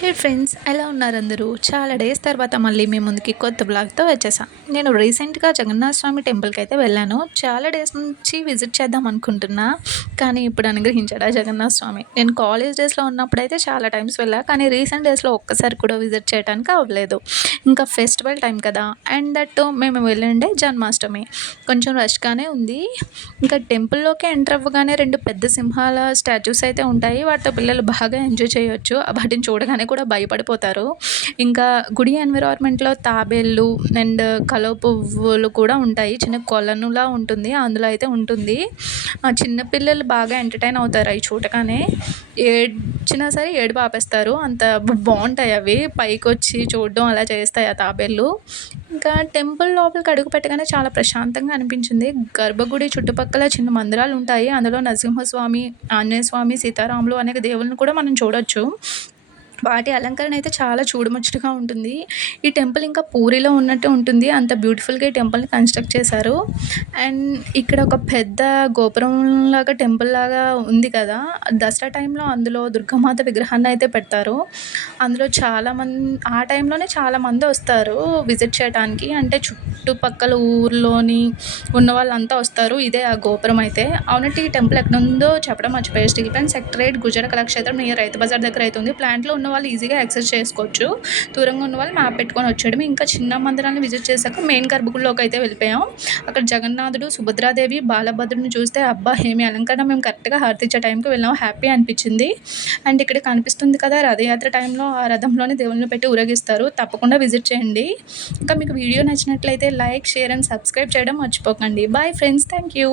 హే friends, ఎలా ఉన్నారు అందరూ? చాలా డేస్ తర్వాత మళ్ళీ మీ ముందుకి కొత్త బ్లాగ్తో వచ్చేసా. నేను రీసెంట్గా జగన్నాథ స్వామి టెంపుల్కి అయితే వెళ్ళాను. చాలా డేస్ నుంచి విజిట్ చేద్దాం అనుకుంటున్నా, కానీ ఇప్పుడు అనుగ్రహించాడు ఆ జగన్నాథ స్వామి. నేను కాలేజ్ డేస్లో ఉన్నప్పుడైతే చాలా టైమ్స్ వెళ్ళా, కానీ రీసెంట్ డేస్లో ఒక్కసారి కూడా విజిట్ చేయడానికి అవ్వలేదు. ఇంకా ఫెస్టివల్ టైం కదా, అండ్ దట్ మేము వెళ్ళిండే జన్మాష్టమి. కొంచెం రష్గానే ఉంది. ఇంకా టెంపుల్లోకి ఎంటర్ అవ్వగానే రెండు పెద్ద సింహాల స్టాచ్యూస్ అయితే ఉంటాయి. వాటితో పిల్లలు బాగా ఎంజాయ్ చేయొచ్చు. వాటిని చూడగానే కూడా భయపడిపోతారు. ఇంకా గుడి ఎన్విరాన్మెంట్లో తాబేళ్ళు అండ్ కలువ పువ్వులు కూడా ఉంటాయి. చిన్న కొలనులా ఉంటుంది, అందులో అయితే ఉంటుంది. చిన్నపిల్లలు బాగా ఎంటర్టైన్ అవుతారు అవి చూడగానే. ఏడ్చినా సరే ఏడుపు ఆపేస్తారు, అంత బాగుంటాయి అవి. పైకి వచ్చి చూడడం అలా చేస్తాయి ఆ తాబేళ్ళు. ఇంకా టెంపుల్ లోపలికి అడుగు పెట్టగానే చాలా ప్రశాంతంగా అనిపించింది. గర్భగుడి చుట్టుపక్కల చిన్న మందిరాలు ఉంటాయి. అందులో నరసింహస్వామి, ఆంజనేయ స్వామి, సీతారాములు అనేక దేవుళ్ళని కూడా మనం చూడొచ్చు. వాటి అలంకరణ అయితే చాలా చూడముచ్చటగా ఉంటుంది. ఈ టెంపుల్ ఇంకా పూరిలో ఉన్నట్టు ఉంటుంది, అంత బ్యూటిఫుల్గా ఈ టెంపుల్ని కన్స్ట్రక్ట్ చేశారు. అండ్ ఇక్కడ ఒక పెద్ద గోపురం లాగా టెంపుల్ లాగా ఉంది కదా, దసరా టైంలో అందులో దుర్గామాత విగ్రహాన్ని అయితే పెడతారు. అందులో ఆ టైంలోనే చాలామంది వస్తారు విజిట్ చేయడానికి. అంటే చుట్టుపక్కల ఊర్లోని ఉన్న వాళ్ళంతా వస్తారు. ఇదే ఆ గోపురం అయితే. అవునంటే ఈ టెంపుల్ ఎక్కడ ఉందో చెప్పడం మర్చిపోయారు. Steel plant సెక్టరేట్ గుజర Kalakshetram near Rythu Bazar దగ్గర అయితే ఉంది. ప్లాంట్లో ఉన్న వాళ్ళు ఈజీగా యాక్సెస్ చేసుకోవచ్చు. దూరంగా ఉన్న వాళ్ళు మ్యాప్ పెట్టుకొని వచ్చేయడం. ఇంకా చిన్న మందిరాన్ని విజిట్ చేశాక మెయిన్ గర్భగుడిలోకి అయితే వెళ్ళిపోయాం. అక్కడ జగన్నాథుడు, సుభద్రాదేవి, బాలభద్రుని చూస్తే అబ్బా ఏమి అలంకరణ! మేము కరెక్ట్గా హారతిచ్చే టైంకి వెళ్ళాం. హ్యాపీ అనిపించింది. అండ్ ఇక్కడ కనిపిస్తుంది కదా, రథయాత్ర టైంలో ఆ రథంలోనే దేవుళ్ళని పెట్టి ఊరేగిస్తారు. తప్పకుండా విజిట్ చేయండి. ఇంకా మీకు వీడియో నచ్చినట్లయితే లైక్, షేర్ అండ్ సబ్స్క్రైబ్ చేయడం మర్చిపోకండి. Bye friends, thank you.